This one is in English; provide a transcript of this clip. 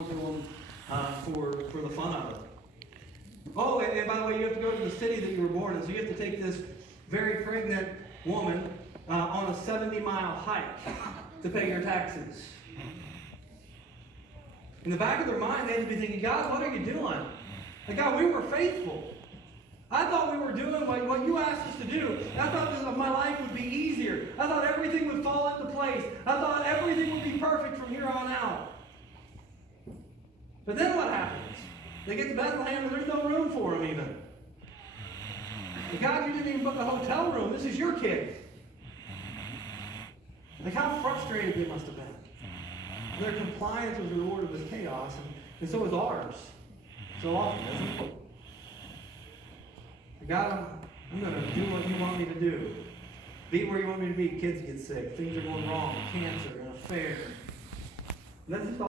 to them for the fun of it. Oh, and by the way, you have to go to the city that you were born in, so you have to take this very pregnant woman on a 70-mile hike to pay your taxes. In the back of their mind, they had to be thinking, God, what are you doing? Like, God, we were faithful. I thought we were doing what you asked us to do. I thought that my life would be easier. I thought everything would fall into place. I thought everything would be perfect from here on out. But then what happens? They get to Bethlehem and there's no room for them even. But God, you didn't even book a hotel room. This is your kid. Like, how frustrated they must have been. Their compliance was rewarded with chaos, and so is ours. So often, isn't it? God, I'm going to do what you want me to do. Be where you want me to be. Kids get sick. Things are going wrong. Cancer, an affair. That's just all.